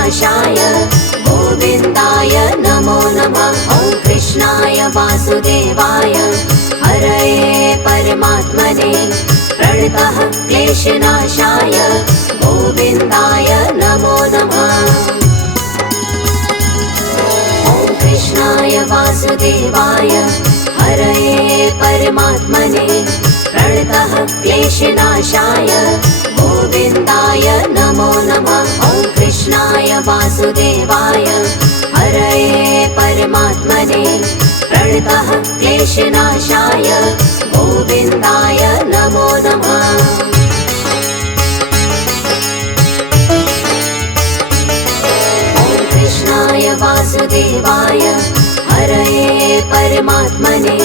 क्लेशनाशाय गोविन्दाय नमो नमः। ॐ कृष्णाय वासुदेवाय हरये परमात्मने प्रणतः क्लेशनाशाय गोविन्दाय नमो नमः। ॐ कृष्णाय वासुदेवाय हरये परमात्मने प्रणतः क्लेशनाशाय गोविन्दाय नमो नमः। ॐ कृष्णाय वासुदेवाय हरये परमात्मने प्रणतः क्लेशनाशाय गोविन्दाय नमो नमः। ॐ कृष्णाय वासुदेवाय हरये परमात्मने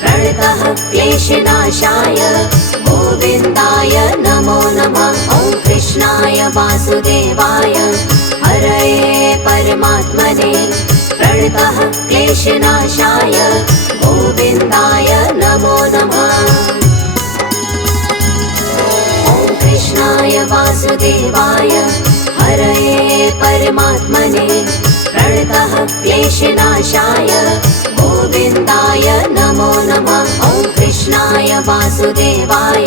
प्रणतः क्लेशनाशाय गोविन्दाय नमो नमः। ॐ कृष्णाय वासुदेवाय हरये परमात्मने प्रणतः क्लेशनाशाय गोविन्दाय नमो नमः। ॐ कृष्णाय वासुदेवाय हरये परमात्मने प्रणतः क्लेशनाशाय गोविन्दाय नमो नमः। ॐ कृष्णाय वासुदेवाय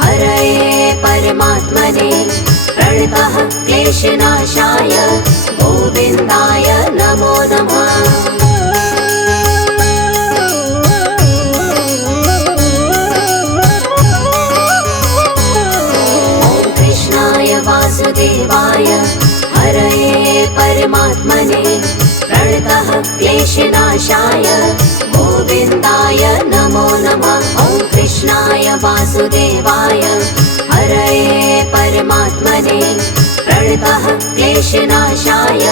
हरये परमात्मने प्रणतः क्लेशनाशाय गोविन्दाय नमो नमः। ॐ कृष्णाय वासुदेवाय हरये परमात्मने प्रणतः क्लेशनाशाय गोविन्दाय नमो नमः। ॐ कृष्णाय वासुदेवाय हरये परमात्मने प्रणतः क्लेशनाशाय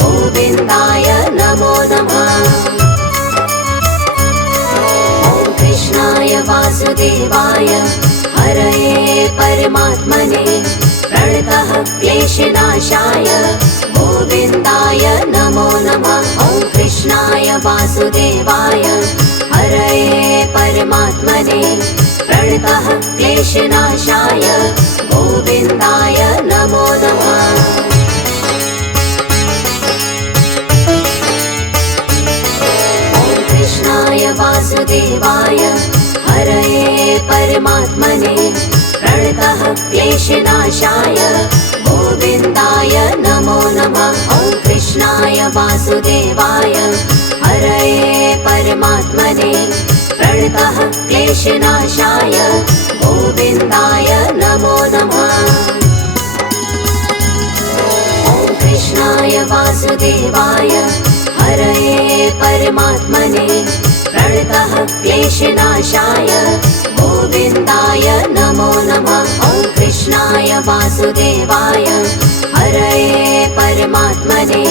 गोविन्दाय नमो नमः। ॐ कृष्णाय वासुदेवाय हरये परमात्मने प्रणतः क्लेशनाशाय गोविन्दाय नमो नमः। ॐ कृष्णाय वासुदेवाय हरये परमात्मने प्रणतः क्लेशनाशाय गोविन्दाय नमो नमः। ॐ कृष्णाय वासुदेवाय हरये परमात्मने प्रणतः क्लेशनाशाय गोविन्दाय नमो नमः। ॐ कृष्णाय वासुदेवाय हरये परमात्मने प्रणतः क्लेशनाशाय गोविन्दाय नमो नमः। ॐ कृष्णाय वासुदेवाय हरये परमात्मने प्रणतः क्लेशनाशाय गोविन्दाय नमो नमः। ॐ कृष्णाय वासुदेवाय हरये परमात्मने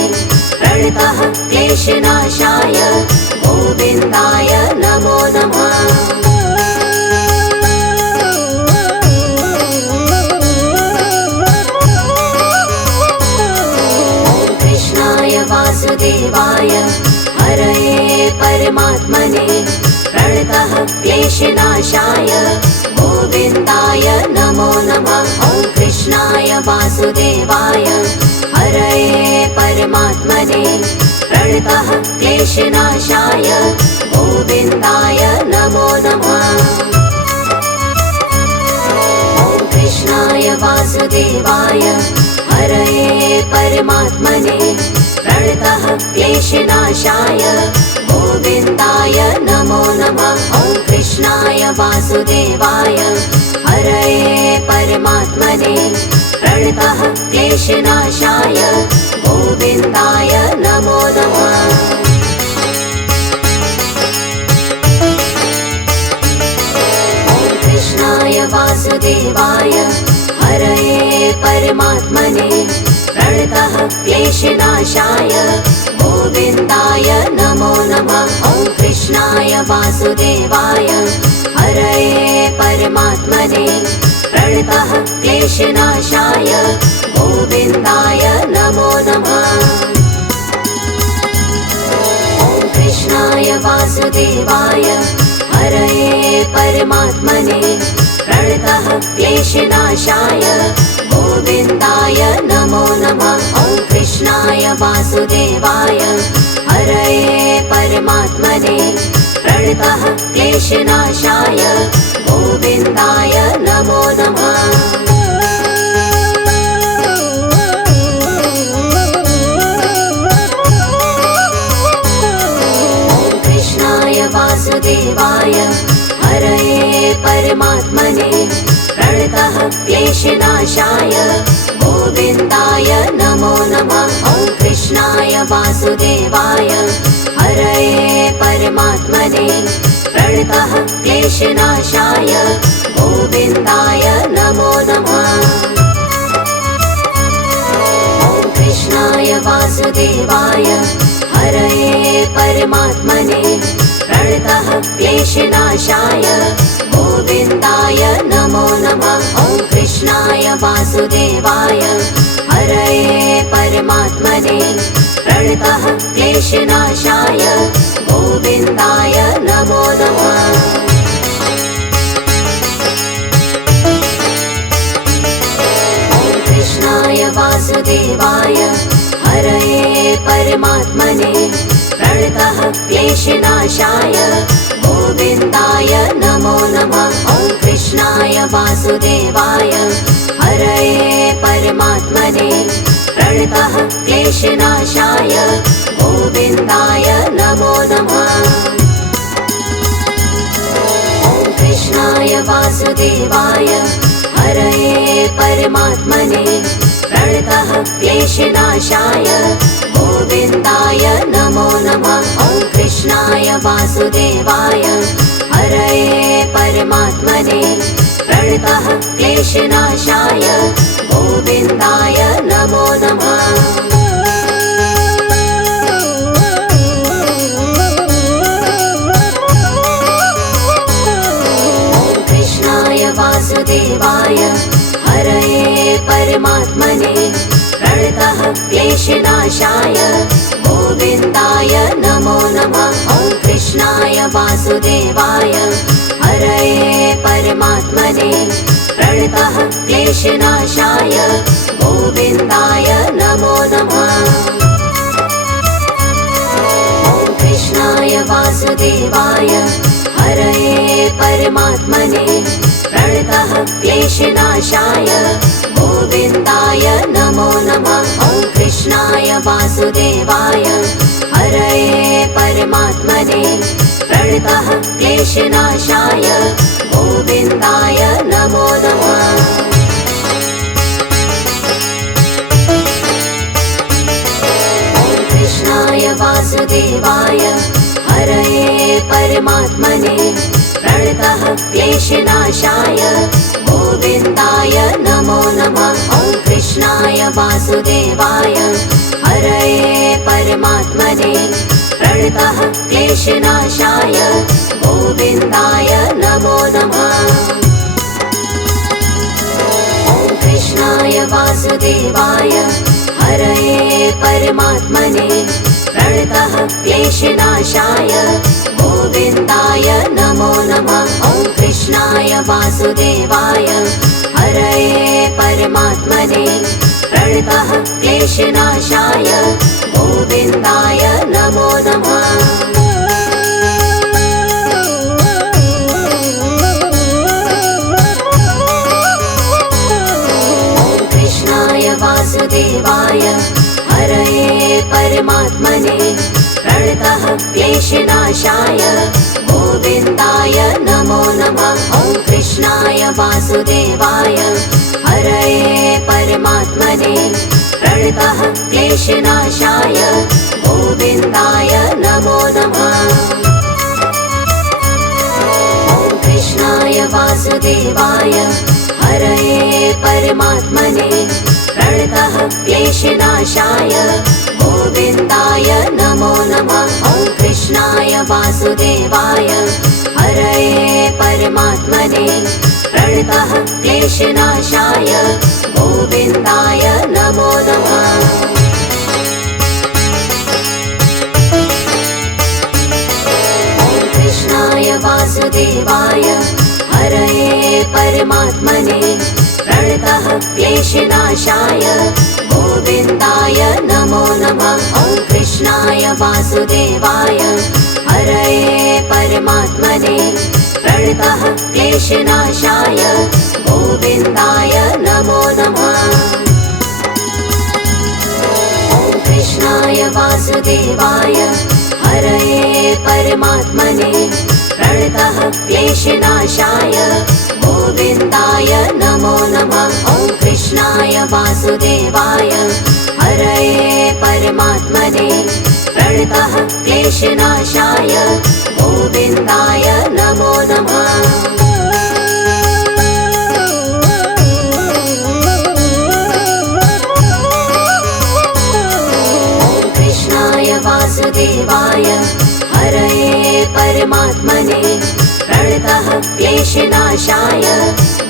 प्रणतः क्लेशनाशाय गोविन्दाय नमो नमः। ॐ कृष्णाय वासुदेवाय हरये परमात्मने प्रणतः क्लेशनाशाय गोविन्दाय नमो नमः। ॐ कृष्णाय वासुदेवाय हरये परमात्मने प्रणतः क्लेशनाशाय गोविन्दाय नमो नमः। ॐ कृष्णाय वासुदेवाय हरये परमात्मने प्रणतः क्लेशनाशाय गोविन्दाय नमो नमः। ॐ कृष्णाय वासुदेवाय हरये परमात्मने प्रणतः क्लेशनाशाय गोविन्दाय नमो नमः। ॐ कृष्णाय वासुदेवाय हरये परमात्मने प्रणतः क्लेशनाशाय गोविन्दाय नमो नमः। ॐ कृष्णाय वासुदेवाय हरये परमात्मने प्रणतः क्लेशनाशाय गोविन्दाय नमो नमः। ॐ कृष्णाय वासुदेवाय हरये परमात्मने प्रणतः क्लेशनाशाय गोविन्दाय नमो नमः। ॐ वासुदेवाय हरये परमात्मने प्रणतः क्लेशनाशाय गोविन्दाय नमो नमः। वासुदेवाय हरये परमात्मने प्रणतः क्लेशनाशाय गोविन्दाय नमो नमः। ॐ कृष्णाय वासुदेवाय हरये परमात्मने प्रणतः क्लेशनाशाय गोविन्दाय नमो नमः। ॐ कृष्णाय वासुदेवाय हरये परमात्मने प्रणतः क्लेशनाशाय गोविन्दाय नमो नमः। ॐ कृष्णाय वासुदेवाय हरये परमात्मने प्रणतः क्लेशनाशाय गोविन्दाय नमो नमः। ॐ कृष्णाय वासुदेवाय हरये परमात्मने प्रणतः क्लेशनाशाय गोविन्दाय नमो नमः। ॐ कृष्णाय वासुदेवाय हरये परमात्मने प्रणतः क्लेशनाशाय गोविन्दाय नमो नमः। ॐ कृष्णाय वासुदेवाय हरये परमात्मने प्रणतः क्लेशनाशाय गोविन्दाय नमो नमः। ॐ कृष्णाय वासुदेवाय हरये परमात्मने प्रणतः क्लेशनाशाय गोविन्दाय नमो नमः। ॐ कृष्णाय वासुदेवाय हरये परमात्मने प्रणतः क्लेशनाशाय गोविन्दाय नमो नमः। ॐ कृष्णाय वासुदेवाय हरये परमात्मने प्रणतः क्लेशनाशाय गोविन्दाय नमो नमः। ॐ कृष्णाय वासुदेवाय हरये परमात्मने प्रणतः क्लेशनाशाय गोविन्दाय नमो नमः। ॐ कृष्णाय वासुदेवाय हरये परमात्मने प्रणतः क्लेशनाशाय गोविन्दाय नमो नमः। ॐ कृष्णाय वासुदेवाय हरये परमात्मने प्रणतः क्लेशनाशाय गोविन्दाय नमो नमः। ॐ कृष्णाय वासुदेवाय हरये परमात्मने प्रणतः क्लेशनाशाय गोविन्दाय नमो नमः। ॐ कृष्णाय वासुदेवाय हरये परमात्मने प्रणतः क्लेशनाशाय गोविन्दाय नमो नमः। ॐ कृष्णाय वासुदेवाय हरये परमात्मने प्रणतः क्लेशनाशाय गोविन्दाय नमो नमः। ॐ कृष्णाय वासुदेवाय हरये परमात्मने प्रणतः क्लेशनाशाय गोविन्दाय नमो नमः। ॐ कृष्णाय वासुदेवाय हरये परमात्मने प्रणतः क्लेशनाशाय गोविन्दाय नमो नमः। ॐ कृष्णाय वासुदेवाय हरये परमात्मने प्रणतः क्लेशनाशाय गोविन्दाय नमो नमः। ॐ कृष्णाय वासुदेवाय हरये परमात्मने प्रणतः क्लेशनाशाय गोविन्दाय नमो नमः। ॐ कृष्णाय वासुदेवाय हरये परमात्मने प्रणतः क्लेशनाशाय गोविन्दाय नमो नमः। वासुदेवाय हरये परमात्मने प्रणतः क्लेशनाशाय गोविन्दाय नमो नमः। ॐ कृष्णाय वासुदेवाय हरये परमात्मने प्रणतः क्लेशनाशाय गोविन्दाय नमो नमः। ॐ कृष्णाय वासुदेवाय हरये परमात्मने प्रणतः क्लेशनाशाय गोविन्दाय नमो नमः। ॐ कृष्णाय वासुदेवाय हरये परमात्मने प्रणतः क्लेशनाशाय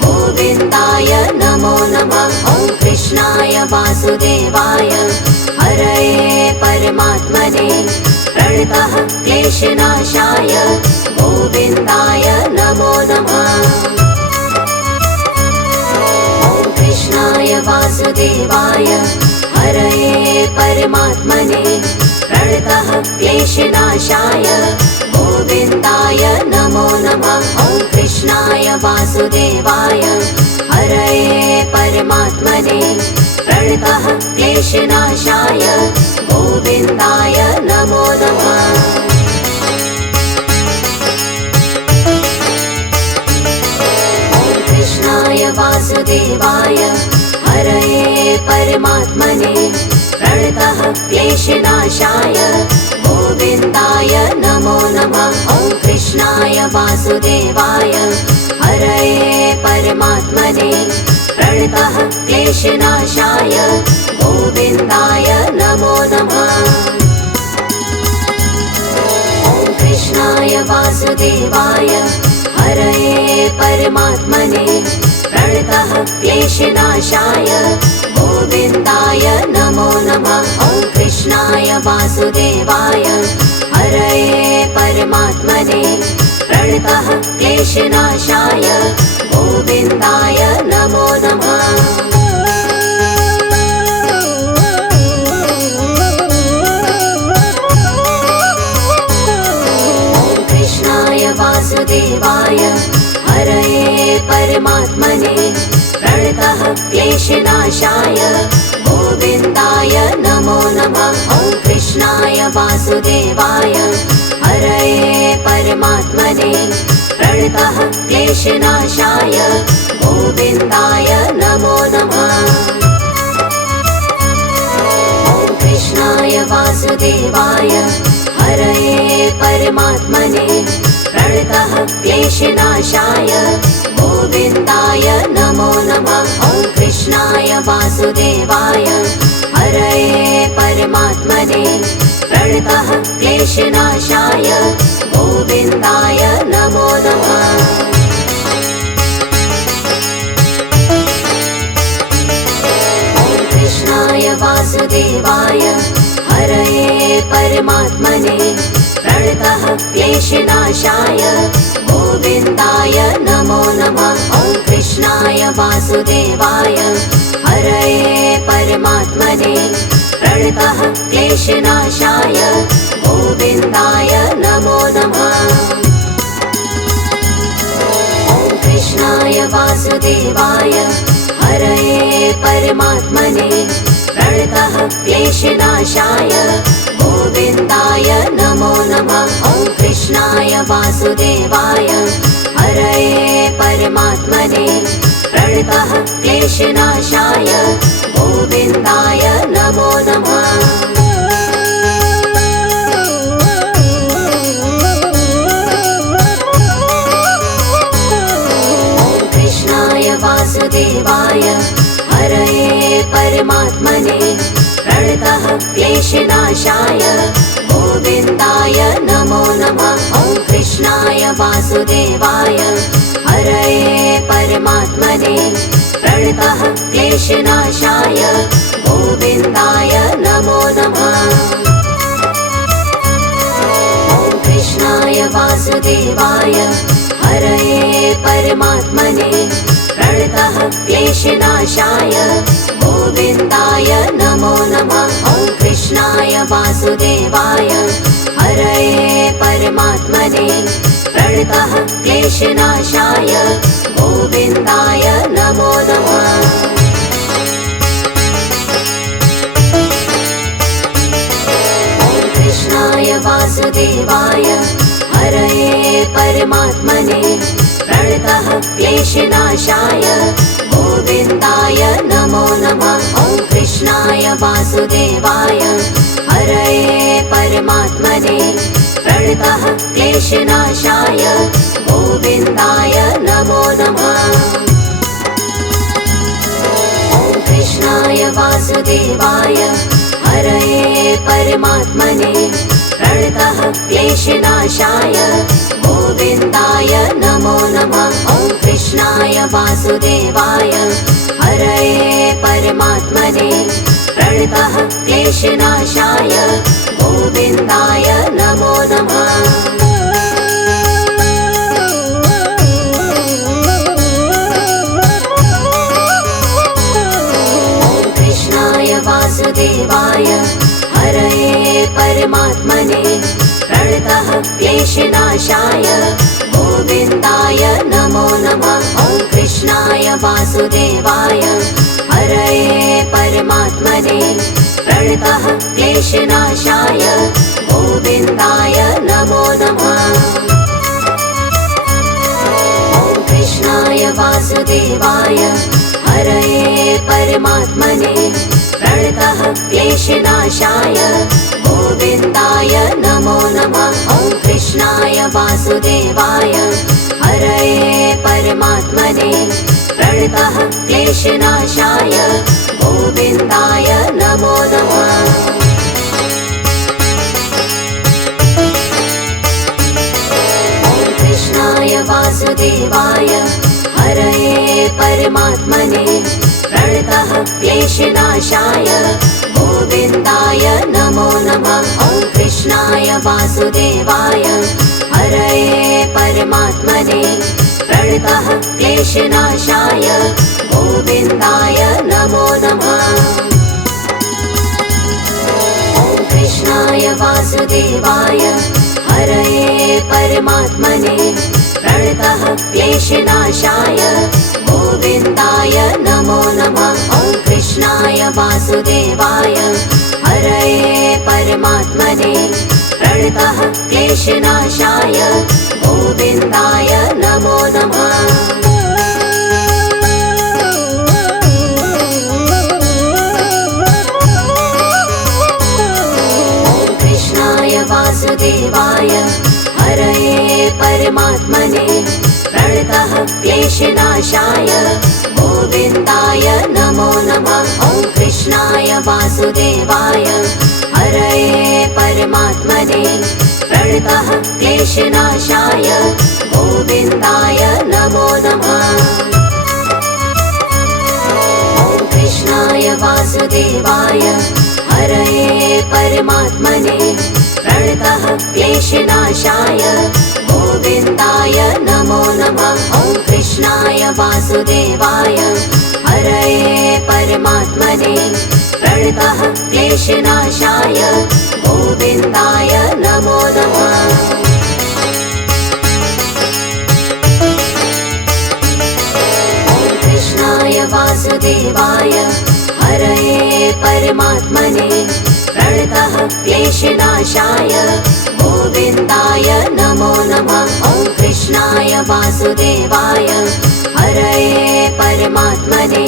गोविन्दाय नमो नमः। ॐ कृष्णाय वासुदेवाय हरये परमात्मने प्रणतः क्लेशनाशाय गोविन्दाय नमो नमः। ॐ कृष्णाय वासुदेवाय हरये परमात्मने प्रणतः क्लेशनाशाय गोविन्दाय नमो नमः। ॐ कृष्णाय वासुदेवाय हरये परमात्मने प्रणतः क्लेशनाशाय गोविन्दाय नमो नमः। ॐ कृष्णाय वासुदेवाय हरये परमात्मने प्रणतः क्लेशनाशाय गोविन्दाय नमो नमः। ॐ कृष्णाय वासुदेवाय हरये परमात्मने प्रणतः क्लेशनाशाय गोविन्दाय नमो नमः। ॐ कृष्णाय वासुदेवाय हरये परमात्मने प्रणतः क्लेशनाशाय गोविन्दाय नमो नमः। ॐ कृष्णाय वासुदेवाय हरये परमात्मने प्रणतः क्लेशनाशाय गोविन्दाय नमो नमः। ॐ कृष्णाय वासुदेवाय हरये परमात्मने प्रणतः क्लेशनाशाय गोविन्दाय नमो नमः। ॐ कृष्णाय वासुदेवाय हरये परमात्मने प्रणतः क्लेशनाशाय गोविन्दाय नमो नमः। ॐ कृष्णाय वासुदेवाय हरये परमात्मने प्रणतः क्लेशनाशाय गोविन्दाय नमो नमः। ॐ कृष्णाय वासुदेवाय हरये परमात्मने प्रणतः क्लेशनाशाय गोविन्दाय नमो नमः। ॐ कृष्णाय वासुदेवाय हरये परमात्मने प्रणतः क्लेशनाशाय गोविन्दाय नमो नमः। ॐ कृष्णाय वासुदेवाय हरये परमात्मने प्रणतः क्लेशनाशाय गोविन्दाय नमो नमः। ॐ कृष्णाय वासुदेवाय हरये परमात्मने प्रणतः क्लेशनाशाय गोविन्दाय नमो नमः। ॐ कृष्णाय वासुदेवाय हरये परमात्मने प्रणतः क्लेशनाशाय गोविन्दाय नमो नमः। ॐ कृष्णाय वासुदेवाय हरये परमात्मने प्रणतः क्लेशनाशाय गोविन्दाय नमो नमः। ॐ कृष्णाय वासुदेवाय हरये परमात्मने प्रणतः क्लेशनाशाय गोविन्दाय नमो नमः। ॐ कृष्णाय वासुदेवाय हरये परमात्मने प्रणतः क्लेशनाशाय गोविन्दाय नमो नमः। ॐ कृष्णाय वासुदेवाय हरये परमात्मने प्रणतः क्लेशनाशाय गोविन्दाय नमो नमः। ॐ कृष्णाय वासुदेवाय हरये परमात्मने प्रणतः क्लेशनाशाय गोविन्दाय नमो नमः। ॐ कृष्णाय वासुदेवाय हरये परमात्मने प्रणतः क्लेशनाशाय गोविन्दाय नमो नमः। ॐ कृष्णाय वासुदेवाय हरये परमात्मने प्रणतः क्लेशनाशाय गोविन्दाय नमो नमः। ॐ कृष्णाय वासुदेवाय हरये परमात्मने प्रणतः क्लेशनाशाय गोविन्दाय नमो नमः। ॐ कृष्णाय वासुदेवाय हरये परमात्मने प्रणतः क्लेशनाशाय गोविन्दाय नमो नमः। ॐ कृष्णाय वासुदेवाय हरये परमात्मने प्रणतः क्लेशनाशाय गोविन्दाय नमो नमः। ॐ कृष्णाय वासुदेवाय हरये परमात्मने प्रणतः क्लेशनाशाय गोविन्दाय नमो नमः। ॐ कृष्णाय वासुदेवाय हरये परमात्मने प्रणतः क्लेशनाशाय गोविन्दाय नमो नमः। ॐ कृष्णाय वासुदेवाय हरये परमात्मने प्रणतः क्लेशनाशाय गोविन्दाय नमो नमः। ॐ कृष्णाय वासुदेवाय हरये परमात्मने प्रणतः क्लेशनाशाय गोविन्दाय नमो नमः। ॐ कृष्णाय वासुदेवाय हरये परमात्मने प्रणतः क्लेशनाशाय गोविन्दाय नमो नमः। ॐ कृष्णाय वासुदेवाय हरये परमात्मने प्रणतः क्लेशनाशाय गोविन्दाय नमो नमः। ॐ कृष्णाय वासुदेवाय हरये परमात्मने प्रणतः क्लेशनाशाय गोविन्दाय नमो नमः। ॐ कृष्णाय वासुदेवाय हरये परमात्मने प्रणतः क्लेशनाशाय गोविन्दाय नमो नमः। ॐ कृष्णाय वासुदेवाय हरये परमात्मने प्रणतः क्लेशनाशाय गोविन्दाय नमो नमः। ॐ कृष्णाय वासुदेवाय हरये परमात्मने प्रणतः क्लेशनाशाय गोविन्दाय नमो नमः। ॐ कृष्णाय वासुदेवाय हरये परमात्मने प्रणतः क्लेशनाशाय गोविन्दाय नमो नमः। ॐ कृष्णाय वासुदेवाय हरये परमात्मने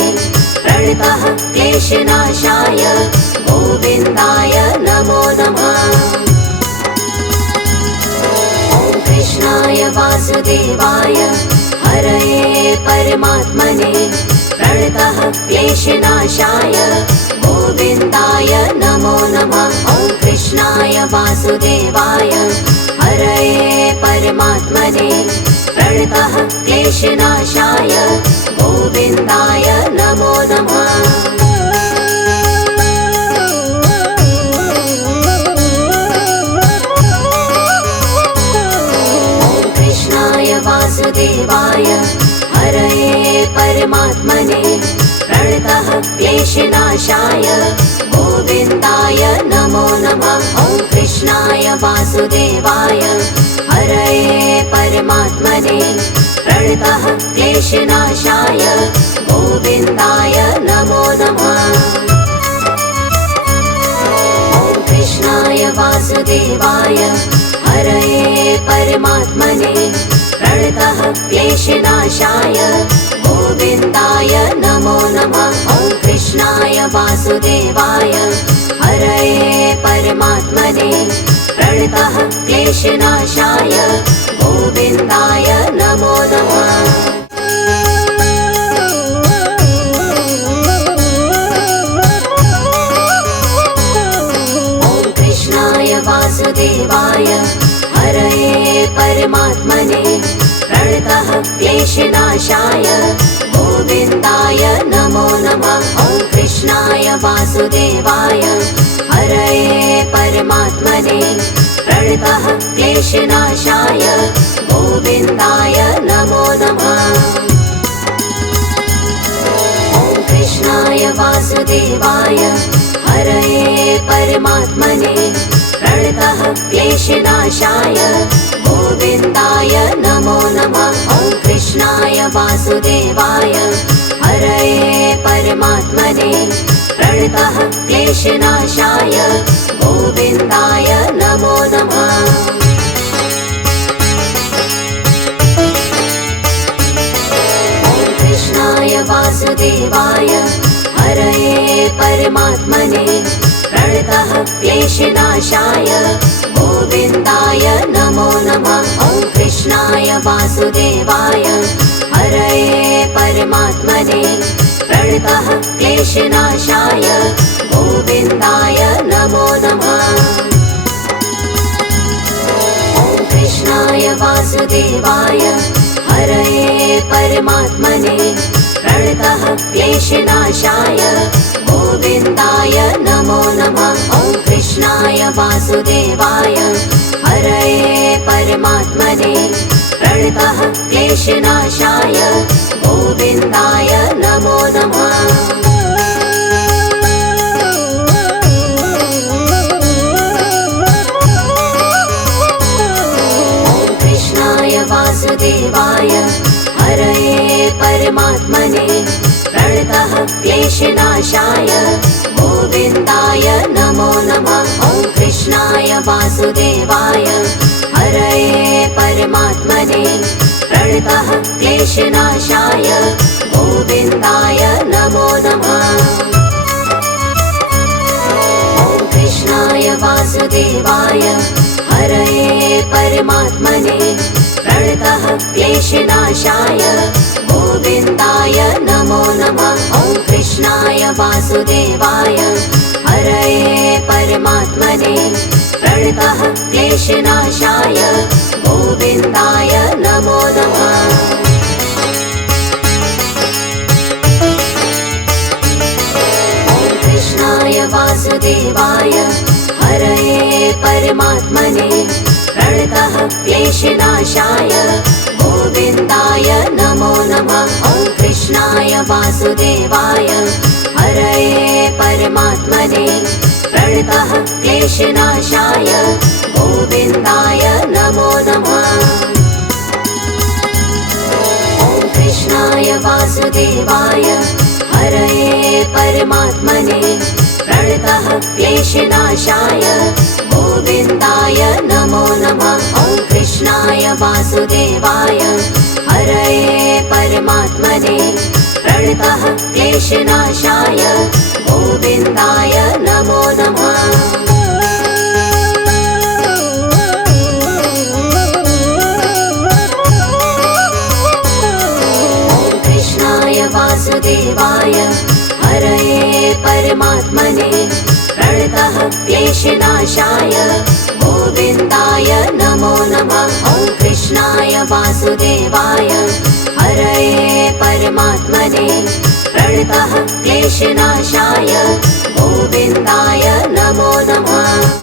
प्रणतः क्लेशनाशाय गोविन्दाय नमो नमः। ॐ कृष्णाय वासुदेवाय हरये परमात्मने प्रणतः क्लेशनाशाय गोविन्दाय नमो नमः। ॐ कृष्णाय वासुदेवाय हरये परमात्मने प्रणतः क्लेशनाशाय गोविन्दाय नमो नमः। ॐ कृष्णाय वासुदेवाय हरये परमात्मने प्रणतः क्लेशनाशाय गोविन्दाय नमो नमः। कृष्णाय वासुदेवाय हरये परमात्मने प्रणतः क्लेशनाशाय गोविन्दाय नमो नमः। ॐ कृष्णाय वासुदेवाय हरये परमात्मने प्रणतः क्लेशनाशाय गोविन्दाय नमो नमः। ॐ कृष्णाय वासुदेवाय हरये परमात्मने प्रणतः क्लेशनाशाय गोविन्दाय नमो नमः। ॐ कृष्णाय वासुदेवाय हरये परमात्मने प्रणतः क्लेशनाशाय गोविन्दाय नमो नमः। ॐ कृष्णाय वासुदेवाय हरये परमात्मने प्रणतः क्लेशनाशाय गोविन्दाय नमो नमः। ॐ कृष्णाय वासुदेवाय हरये परमात्मने प्रणतः क्लेशनाशाय गोविन्दाय नमो नमः। ॐ कृष्णाय वासुदेवाय हरये परमात्मने प्रणतः क्लेशनाशाय गोविन्दाय नमो नमः। ॐ कृष्णाय वासुदेवाय हरये परमात्मने प्रणतः क्लेशनाशाय गोविन्दाय नमो नमः। ॐ कृष्णाय वासुदेवाय हरये परमात्मने प्रणतः क्लेशनाशाय गोविन्दाय नमो नमः। ॐ कृष्णाय वासुदेवाय हरये परमात्मने प्रणतः क्लेशनाशाय गोविन्दाय नमो नमः। ॐ कृष्णाय वासुदेवाय हरये परमात्मने प्रणतः क्लेशनाशाय गोविन्दाय नमो नमः। ॐ कृष्णाय वासुदेवाय हरये परमात्मने प्रणतः क्लेशनाशाय गोविन्दाय नमो नमः। ॐ कृष्णाय वासुदेवाय हरये परमात्मने प्रणतः क्लेशनाशाय गोविन्दाय नमो नमः। ॐ कृष्णाय वासुदेवाय हरये परमात्मने प्रणतः क्लेशनाशाय गोविन्दाय नमो नमः। ॐ कृष्णाय वासुदेवाय हरये परमात्मने प्रणतः क्लेशनाशाय गोविन्दाय नमो नमः। ॐ कृष्णाय वासुदेवाय हरये परमात्मने प्रणतः क्लेशनाशाय गोविन्दाय नमो नमः। ॐ कृष्णाय वासुदेवाय हरये परमात्मने प्रणतः क्लेशनाशाय गोविन्दाय नमो नमः। ॐ कृष्णाय वासुदेवाय हरये परमात्मने प्रणतः क्लेशनाशाय गोविन्दाय नमो नमः। ॐ कृष्णाय वासुदेवाय हरये परमात्मने प्रणतः क्लेशनाशाय गोविन्दाय नमो नमः। ॐ कृष्णाय वासुदेवाय हरये परमात्मने प्रणतः क्लेशनाशाय गोविन्दाय नमो नमः। ॐ कृष्णाय वासुदेवाय हरये परमात्मने प्रणतः क्लेशनाशाय गोविन्दाय नमो नमः।